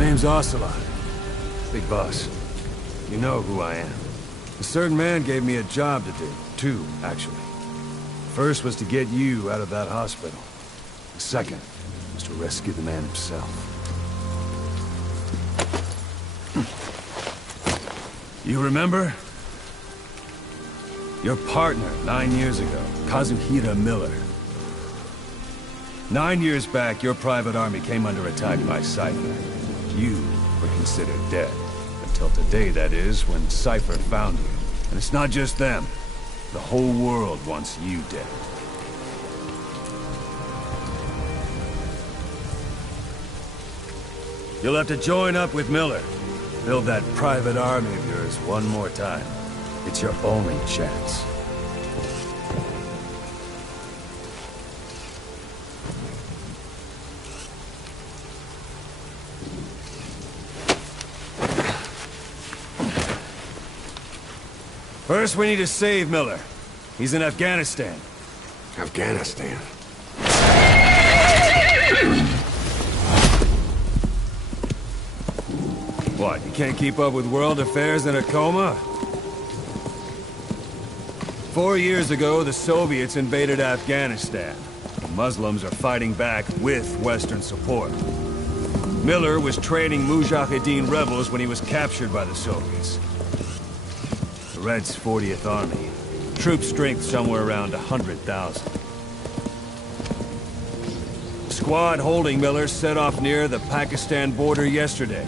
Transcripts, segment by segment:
name's Ocelot. Big boss. You know who I am. A certain man gave me a job to do. Two, actually. First was to get you out of that hospital. The second was to rescue the man himself. You remember? Your partner, 9 years ago, Kazuhira Miller. 9 years back, your private army came under attack by Cypher. You were considered dead. Until today, that is, when Cypher found you. And it's not just them. The whole world wants you dead. You'll have to join up with Miller. Build that private army of yours one more time. It's your only chance. First, we need to save Miller. He's in Afghanistan. Afghanistan? What, you can't keep up with world affairs in a coma? 4 years ago, the Soviets invaded Afghanistan. The Muslims are fighting back with Western support. Miller was training Mujahideen rebels when he was captured by the Soviets. The Reds' 40th Army. Troop strength somewhere around 100,000. The squad holding Miller set off near the Pakistan border yesterday.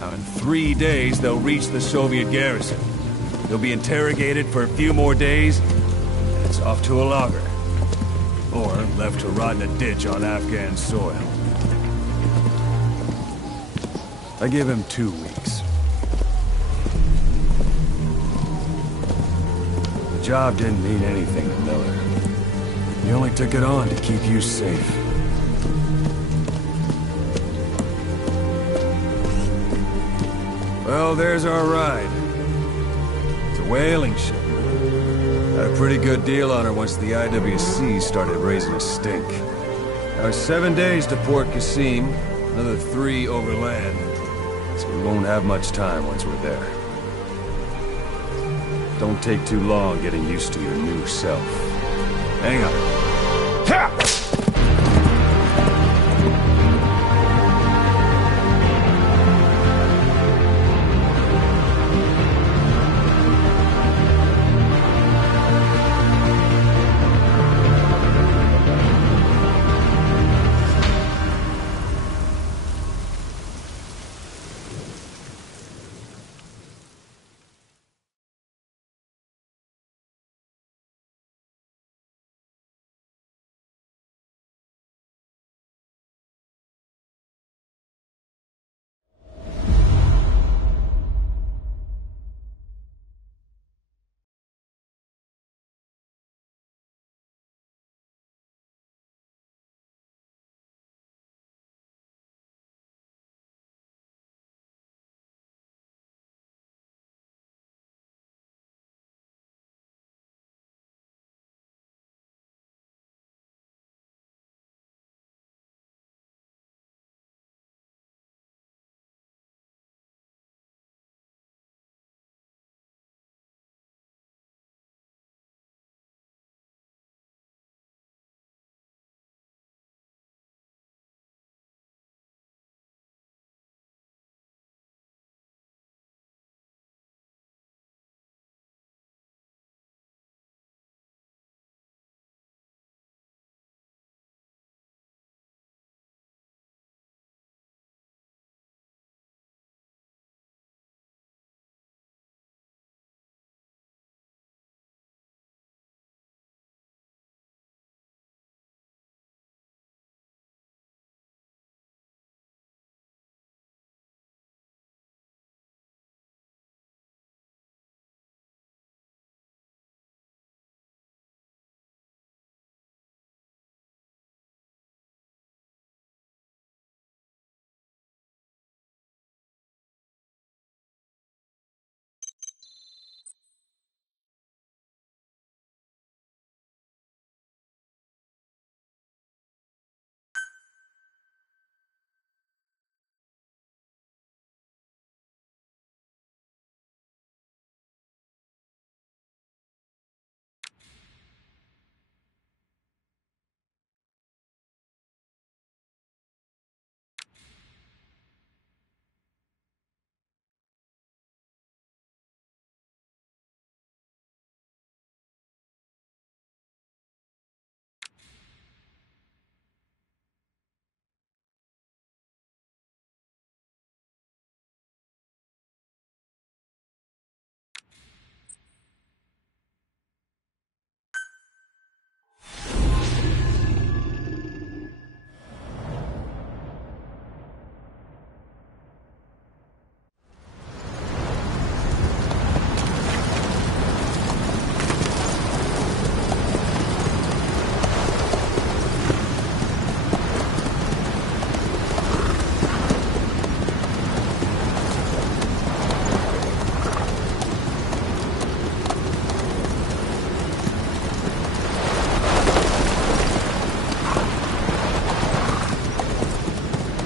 Now, in 3 days, they'll reach the Soviet garrison. They'll be interrogated for a few more days, and it's off to a lager. Or left to rot in a ditch on Afghan soil. I give him 2 weeks. The job didn't mean anything to Miller. He only took it on to keep you safe. Well, there's our ride. It's a whaling ship. Had a pretty good deal on her once the IWC started raising a stink. Now 7 days to Port Qasim, another 3 overland. So we won't have much time once we're there. Don't take too long getting used to your new self. Hang on. Ha!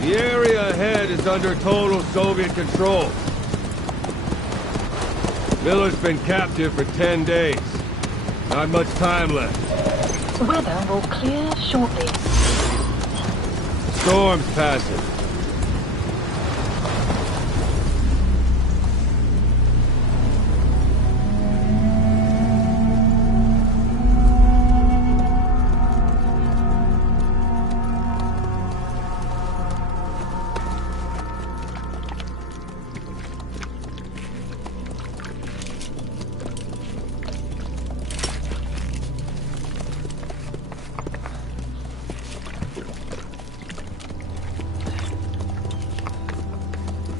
The area ahead is under total Soviet control. Miller's been captive for 10 days. Not much time left. Weather will clear shortly. Storm's passing.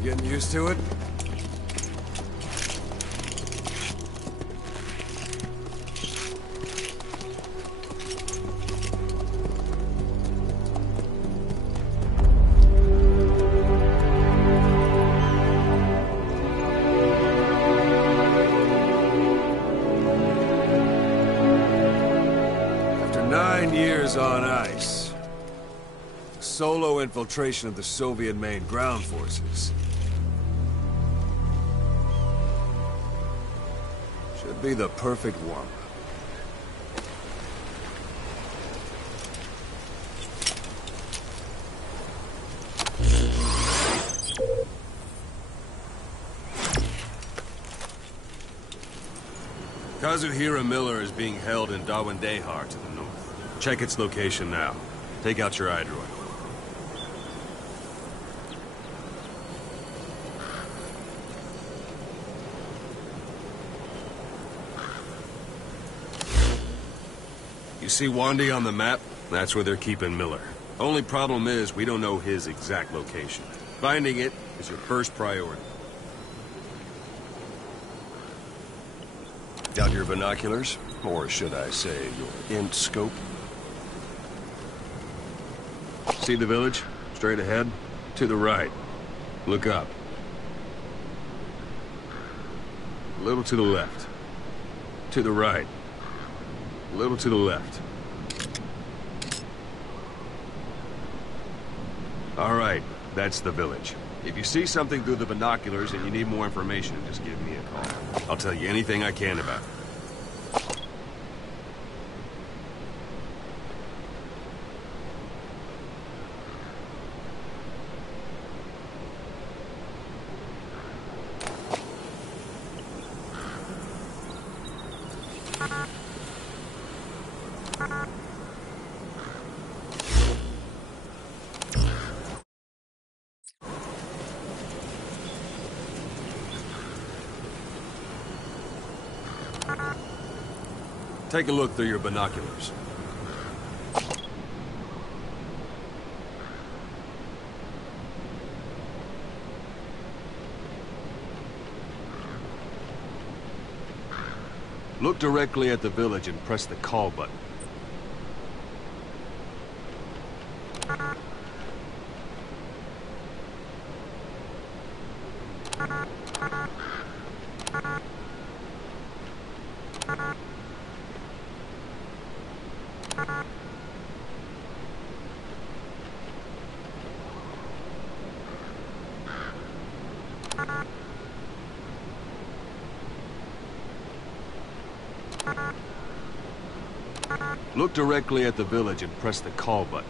Getting used to it? After 9 years on ice, solo infiltration of the Soviet main ground forces should be the perfect warm-up. Kazuhira Miller is being held in Dawandehar to the north. Check its location now. Take out your iDroid. You see Wandi on the map? That's where they're keeping Miller. Only problem is, we don't know his exact location. Finding it is your first priority. Got your binoculars? Or should I say, your int scope? See the village? Straight ahead? To the right. Look up. A little to the left. To the right. A little to the left. All right, that's the village. If you see something through the binoculars and you need more information, just give me a call. I'll tell you anything I can about it. Take a look through your binoculars. Look directly at the village and press the call button. Look directly at the village and press the call button.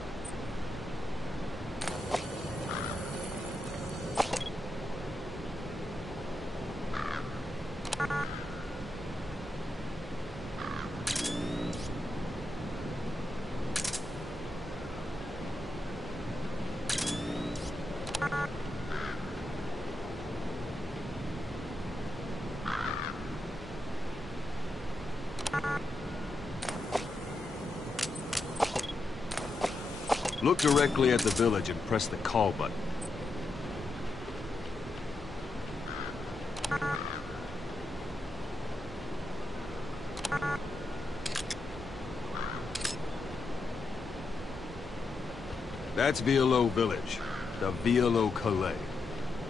Look directly at the village and press the call button. That's Violo Village, the Violo Calais.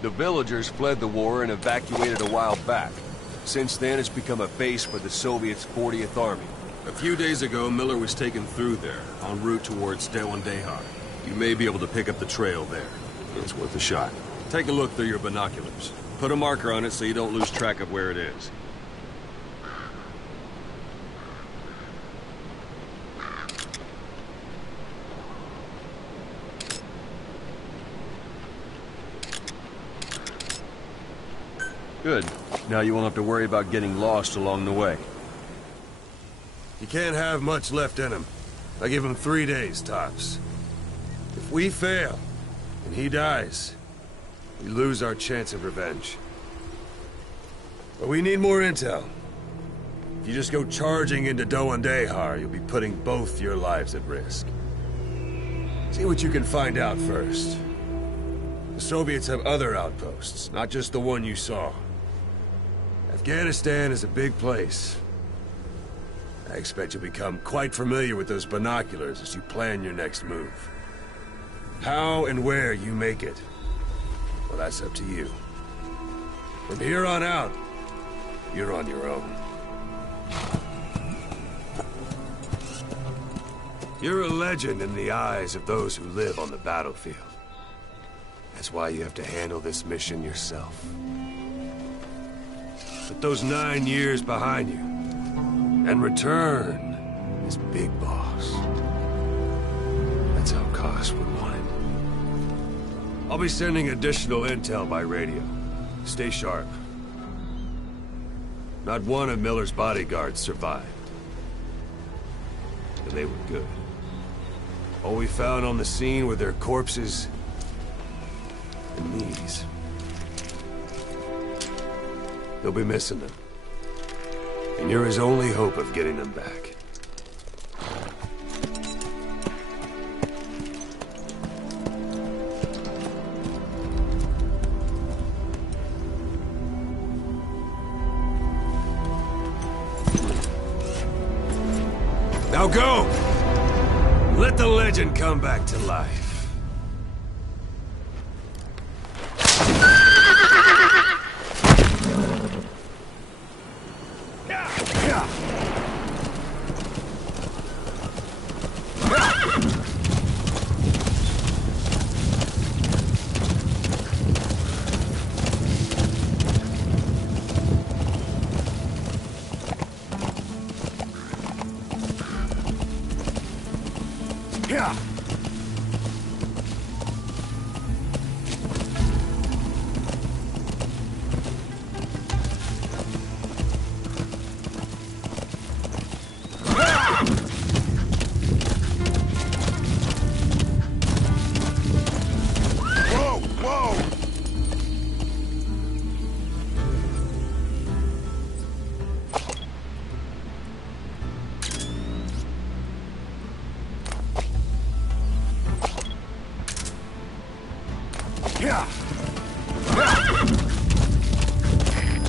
The villagers fled the war and evacuated a while back. Since then, it's become a base for the Soviets' 40th Army. A few days ago, Miller was taken through there, en route towards Dawandehar. You may be able to pick up the trail there. It's worth a shot. Take a look through your binoculars. Put a marker on it so you don't lose track of where it is. Good. Now you won't have to worry about getting lost along the way. You can't have much left in him. I give him 3 days, tops. If we fail, and he dies, we lose our chance of revenge. But we need more intel. If you just go charging into Doan Dehar, you'll be putting both your lives at risk. See what you can find out first. The Soviets have other outposts, not just the one you saw. Afghanistan is a big place. I expect you'll become quite familiar with those binoculars as you plan your next move. How and where you make it, well, that's up to you. From here on out, you're on your own. You're a legend in the eyes of those who live on the battlefield. That's why you have to handle this mission yourself. Put those 9 years behind you, and return as Big Boss. That's how Koss would want it. I'll be sending additional intel by radio. Stay sharp. Not one of Miller's bodyguards survived. And they were good. All we found on the scene were their corpses and knees. They'll be missing them. And you're his only hope of getting them back. Now go! Let the legend come back to life.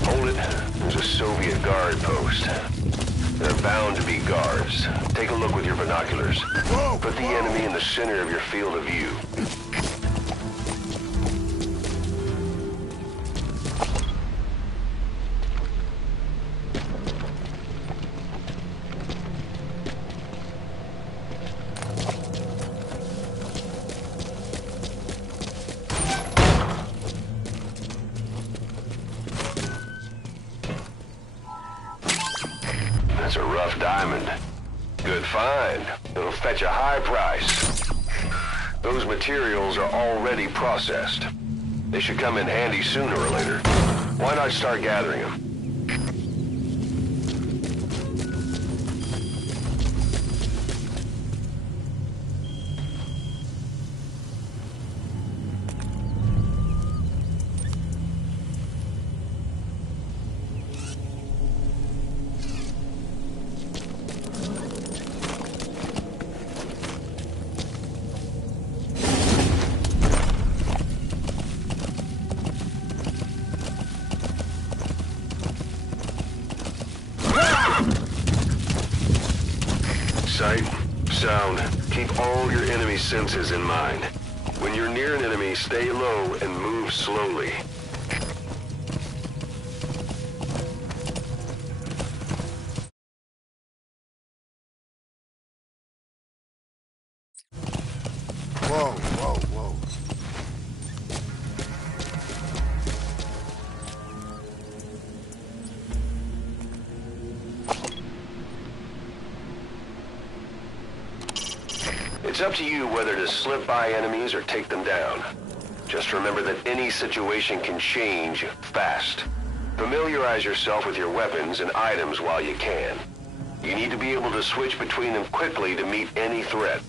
Hold it. There's a Soviet guard post. There are bound to be guards. Take a look with your binoculars. Put the enemy in the center of your field of view. That's a rough diamond. Good find. It'll fetch a high price. Those materials are already processed. They should come in handy sooner or later. Why not start gathering them? Sight, sound, keep all your enemy senses in mind. When you're near an enemy, stay low and move slowly. Whoa, whoa, whoa. up to you whether to slip by enemies or take them down. Just remember that any situation can change fast. Familiarize yourself with your weapons and items while you can. You need to be able to switch between them quickly to meet any threat.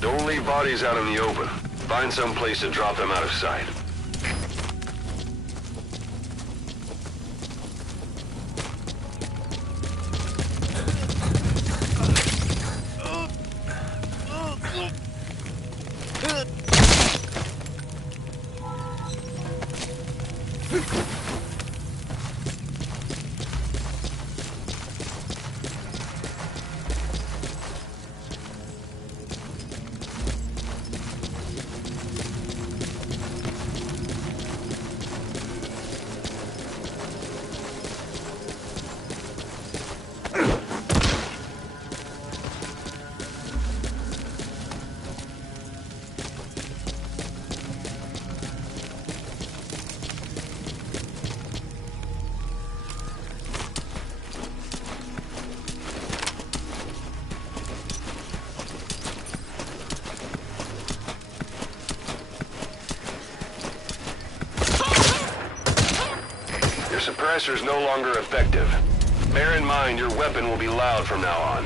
Don't leave bodies out in the open. Find some place to drop them out of sight. Your suppressor's no longer effective. Bear in mind your weapon will be loud from now on.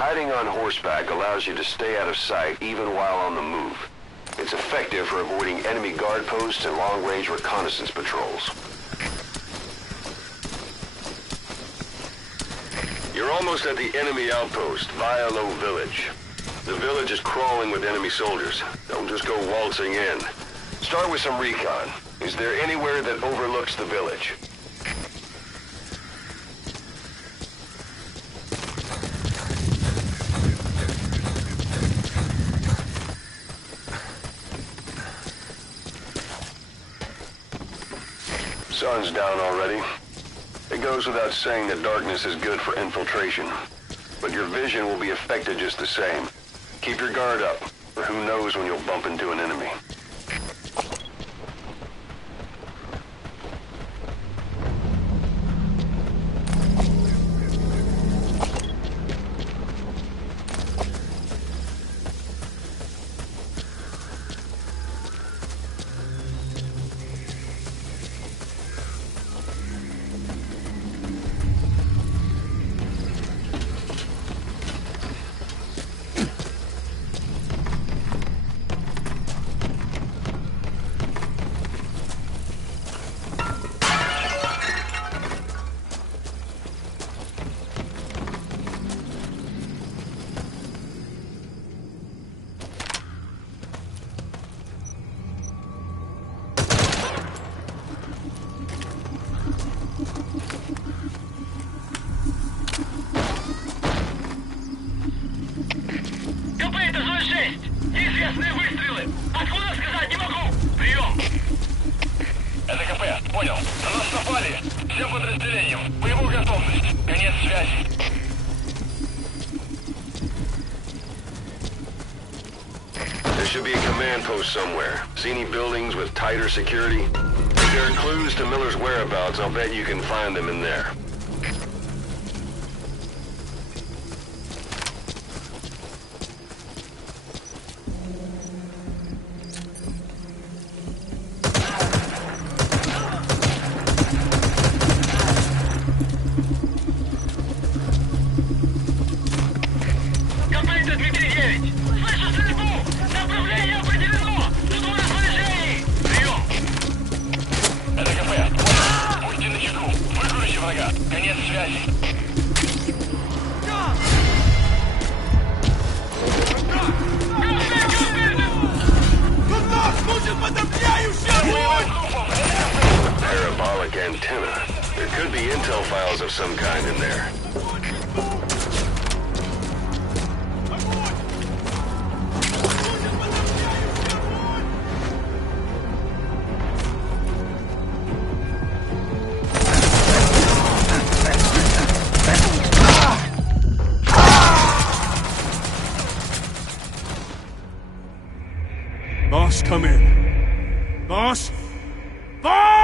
Hiding on horseback allows you to stay out of sight even while on the move. It's effective for avoiding enemy guard posts and long-range reconnaissance patrols. You're almost at the enemy outpost, Vialo Village. The village is crawling with enemy soldiers. Don't just go waltzing in. Start with some recon. Is there anywhere that overlooks the village? Sun's down already. It goes without saying that darkness is good for infiltration. But your vision will be affected just the same. Keep your guard up, or who knows when you'll bump into an enemy. Неизвестные выстрелы! Откуда сказать не могу! Прием! Это КП, понял. На нас напали! Всем подразделениям! Боевую готовность! Конец связи! There should be a command post somewhere. See any buildings with tighter security? If there are clues to Miller's whereabouts, I'll bet you can find them in there. Конец связи. Parabolic antenna. There could be intel files of some kind in there. Boss, come in. Boss? Boss!